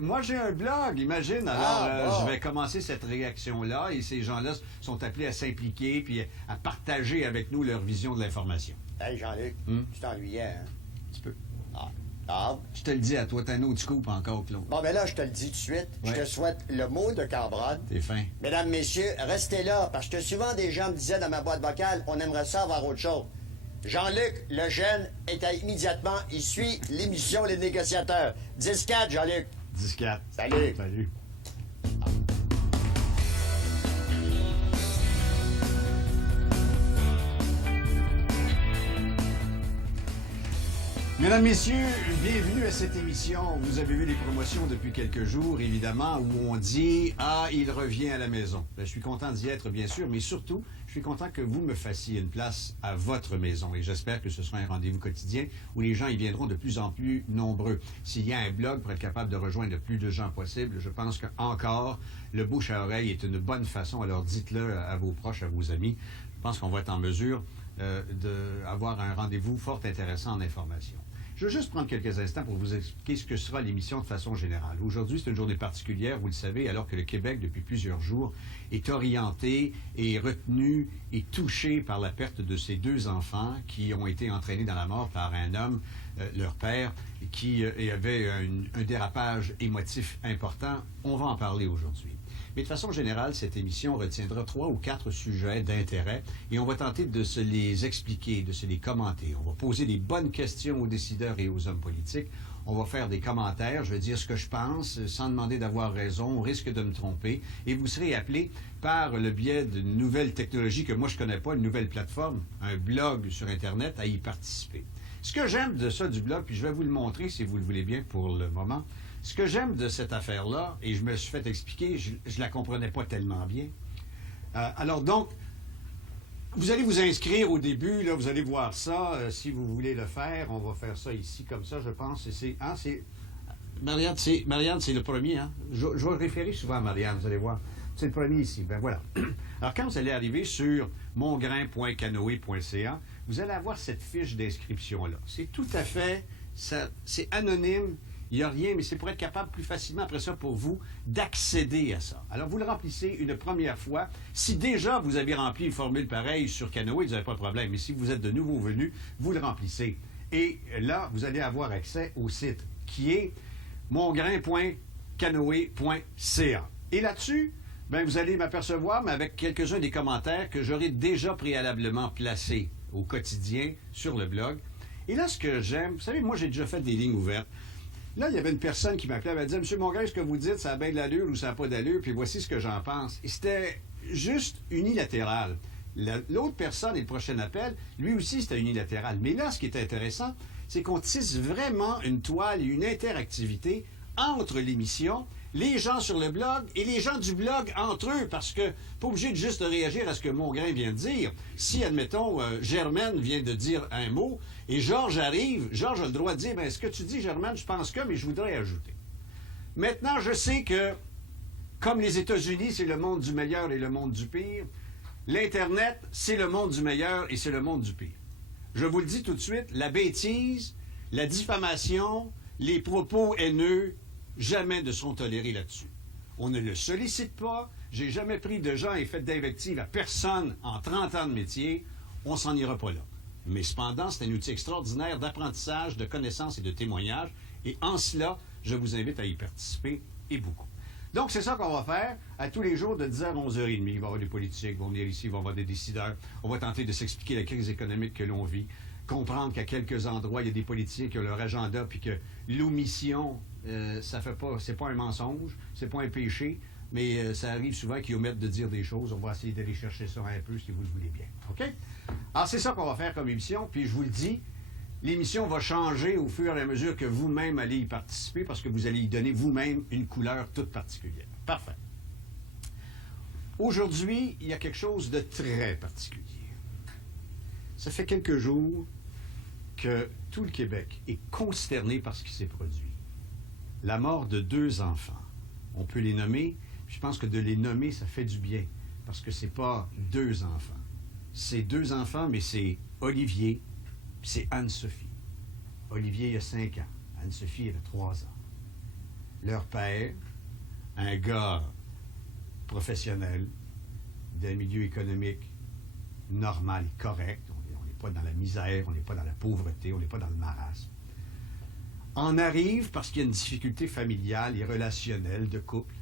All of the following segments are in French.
Moi, j'ai un blog, imagine. Alors, je vais commencer cette réaction-là et ces gens-là sont appelés à s'impliquer puis à partager avec nous leur vision de l'information. Hey, Jean-Luc, tu t'ennuyais, hein? Un petit peu. Ah. Je te le dis à toi, t'as un autre scoop encore, Claude. Bon, ben là, je te le dis tout de suite. Ouais. Je te souhaite le mot de Cambronne. T'es fin. Mesdames, messieurs, restez là, parce que souvent des gens me disaient dans ma boîte vocale, on aimerait ça avoir autre chose. Jean-Luc, le jeune, était immédiatement, il suit l'émission Les Négociateurs. 10-4, Jean-Luc. 10-4. Salut. Salut. Mesdames, Messieurs, bienvenue à cette émission. Vous avez vu les promotions depuis quelques jours, évidemment, où on dit « Ah, il revient à la maison ». Je suis content d'y être, bien sûr, mais surtout, je suis content que vous me fassiez une place à votre maison. Et j'espère que ce sera un rendez-vous quotidien où les gens y viendront de plus en plus nombreux. S'il y a un blog pour être capable de rejoindre le plus de gens possible, je pense qu'encore, le bouche à oreille est une bonne façon. Alors dites-le à vos proches, à vos amis. Je pense qu'on va être en mesure d'avoir un rendez-vous fort intéressant en information. Je veux juste prendre quelques instants pour vous expliquer ce que sera l'émission de façon générale. Aujourd'hui, c'est une journée particulière, vous le savez, alors que le Québec, depuis plusieurs jours, est orienté et retenu et touché par la perte de ses deux enfants qui ont été entraînés dans la mort par un homme, leur père, qui avait un dérapage émotif important. On va en parler aujourd'hui. Mais de façon générale, cette émission retiendra 3 ou 4 sujets d'intérêt et on va tenter de se les expliquer, de se les commenter. On va poser des bonnes questions aux décideurs et aux hommes politiques. On va faire des commentaires, je vais dire ce que je pense, sans demander d'avoir raison, on risque de me tromper. Et vous serez appelés par le biais d'une nouvelle technologie que moi je ne connais pas, une nouvelle plateforme, un blog sur Internet, à y participer. Ce que j'aime de ça du blog, puis je vais vous le montrer si vous le voulez bien pour le moment, ce que j'aime de cette affaire-là, et je me suis fait expliquer, je ne la comprenais pas tellement bien. Alors donc, vous allez vous inscrire au début, là, vous allez voir ça. Si vous voulez le faire, on va faire ça ici, comme ça, je pense. Marianne, c'est le premier. Hein? Je vais référer souvent à Marianne, vous allez voir. C'est le premier ici. Ben voilà. Alors, quand vous allez arriver sur mongrain.canoë.ca, vous allez avoir cette fiche d'inscription-là. C'est tout à fait... c'est anonyme. Il n'y a rien, mais c'est pour être capable plus facilement, après ça, pour vous, d'accéder à ça. Alors, vous le remplissez une première fois. Si déjà vous avez rempli une formule pareille sur Canoë, vous n'avez pas de problème. Mais si vous êtes de nouveau venu, vous le remplissez. Et là, vous allez avoir accès au site qui est mongrain.canoë.ca. Et là-dessus, ben, vous allez m'apercevoir, mais avec quelques-uns des commentaires que j'aurai déjà préalablement placés au quotidien sur le blog. Et là, ce que j'aime, vous savez, moi, j'ai déjà fait des lignes ouvertes. Là, il y avait une personne qui m'appelait, elle m'a dit « Monsieur Mongrain, ce que vous dites, ça a bien de l'allure ou ça n'a pas d'allure, puis voici ce que j'en pense. » Et c'était juste unilatéral. L'autre personne et le prochain appel, lui aussi, c'était unilatéral. Mais là, ce qui est intéressant, c'est qu'on tisse vraiment une toile et une interactivité entre l'émission, les gens sur le blog et les gens du blog entre eux, parce que pas obligé de juste réagir à ce que Mongrain vient de dire. Si, admettons, Germaine vient de dire un mot et Georges arrive, Georges a le droit de dire, bien, ce que tu dis, Germaine, je pense que, mais je voudrais ajouter. Maintenant, je sais que, comme les États-Unis, c'est le monde du meilleur et le monde du pire, l'Internet, c'est le monde du meilleur et c'est le monde du pire. Je vous le dis tout de suite, la bêtise, la diffamation, les propos haineux, jamais ne seront tolérés là-dessus. On ne le sollicite pas. J'ai jamais pris de gens et fait d'invectives à personne en 30 ans de métier. On s'en ira pas là. Mais cependant, c'est un outil extraordinaire d'apprentissage, de connaissances et de témoignages. Et en cela, je vous invite à y participer, et beaucoup. Donc, c'est ça qu'on va faire à tous les jours de 10h à 11h30. Il va y avoir des politiques, vont venir ici, il va y avoir des décideurs. On va tenter de s'expliquer la crise économique que l'on vit. Comprendre qu'à quelques endroits, il y a des politiciens qui ont leur agenda, puis que l'omission, ça fait pas, c'est pas un mensonge, c'est pas un péché, mais ça arrive souvent qu'ils omettent de dire des choses. On va essayer d'aller chercher ça un peu, si vous le voulez bien. OK? Alors, c'est ça qu'on va faire comme émission, puis je vous le dis, l'émission va changer au fur et à mesure que vous-même allez y participer, parce que vous allez y donner vous-même une couleur toute particulière. Parfait. Aujourd'hui, il y a quelque chose de très particulier. Ça fait quelques jours que tout le Québec est consterné par ce qui s'est produit. La mort de 2 enfants. On peut les nommer. Je pense que de les nommer, ça fait du bien. Parce que c'est pas 2 enfants. C'est 2 enfants, mais c'est Olivier, puis c'est Anne-Sophie. Olivier, il y a 5 ans. Anne-Sophie, elle a 3 ans. leur père, un gars professionnel, d'un milieu économique normal et correct, on n'est pas dans la misère, on n'est pas dans la pauvreté, on n'est pas dans le marasme, en arrive parce qu'il y a une difficulté familiale et relationnelle de couple.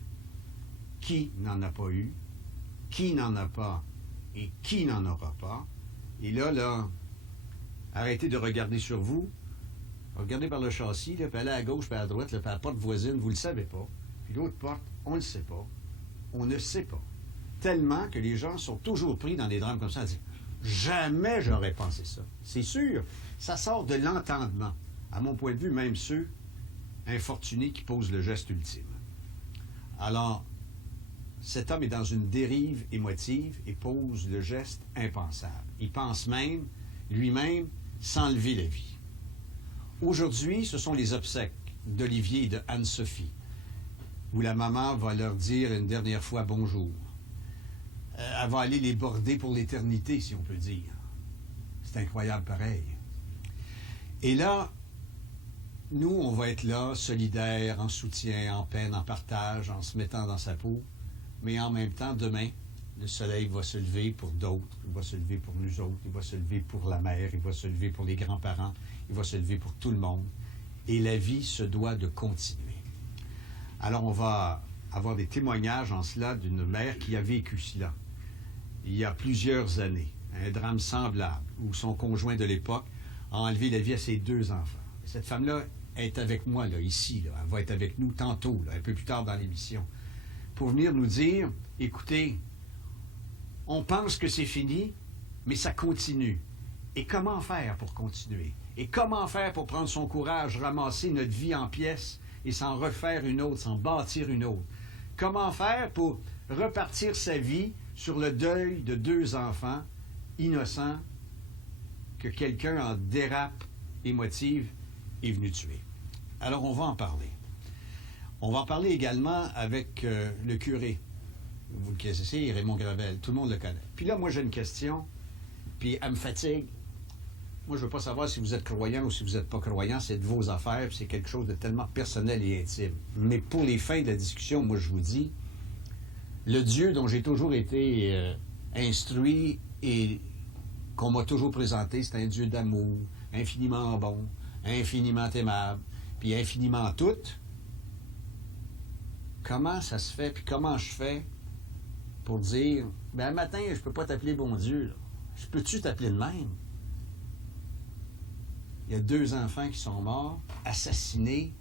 Qui n'en a pas eu? Qui n'en a pas? Et qui n'en aura pas? Et là, arrêtez de regarder sur vous. Regardez par le châssis, là, puis allez à gauche, puis à droite, là, puis à la porte voisine, vous ne le savez pas. Puis l'autre porte, on ne le sait pas. On ne sait pas. Tellement que les gens sont toujours pris dans des drames comme ça, à dire « Jamais j'aurais pensé ça ». C'est sûr, ça sort de l'entendement. À mon point de vue, même ceux infortunés qui posent le geste ultime. Alors, cet homme est dans une dérive émotive et pose le geste impensable. Il pense même, lui-même, s'enlever la vie. Aujourd'hui, ce sont les obsèques d'Olivier et de Anne-Sophie, où la maman va leur dire une dernière fois bonjour. Elle va aller les border pour l'éternité, si on peut dire. C'est incroyable pareil. Et là, nous, on va être là, solidaires, en soutien, en peine, en partage, en se mettant dans sa peau. Mais en même temps, demain, le soleil va se lever pour d'autres, il va se lever pour nous autres, il va se lever pour la mère, il va se lever pour les grands-parents, il va se lever pour tout le monde. Et la vie se doit de continuer. Alors, on va avoir des témoignages en cela d'une mère qui a vécu cela il y a plusieurs années. Un drame semblable où son conjoint de l'époque a enlevé la vie à ses 2 enfants. Cette femme-là est avec moi, là, ici. Là. Elle va être avec nous tantôt, là, un peu plus tard dans l'émission, pour venir nous dire, écoutez, on pense que c'est fini, mais ça continue. Et comment faire pour continuer? Et comment faire pour prendre son courage, ramasser notre vie en pièces et s'en refaire une autre, s'en bâtir une autre? Comment faire pour repartir sa vie sur le deuil de 2 enfants innocents que quelqu'un en dérape émotive est venu tuer? Alors, on va en parler. On va en parler également avec le curé. Vous le connaissez, Raymond Gravel. Tout le monde le connaît. Puis là, moi, j'ai une question, puis elle me fatigue. Moi, je ne veux pas savoir si vous êtes croyant ou si vous n'êtes pas croyant. C'est de vos affaires, puis c'est quelque chose de tellement personnel et intime. Mais pour les fins de la discussion, moi, je vous dis, le Dieu dont j'ai toujours été instruit et qu'on m'a toujours présenté, c'est un Dieu d'amour, infiniment bon, infiniment aimable, puis infiniment tout. Comment ça se fait, puis comment je fais pour dire, ben, un matin, je peux pas t'appeler bon Dieu, là. Je peux-tu t'appeler de même? Il y a 2 enfants qui sont morts, assassinés,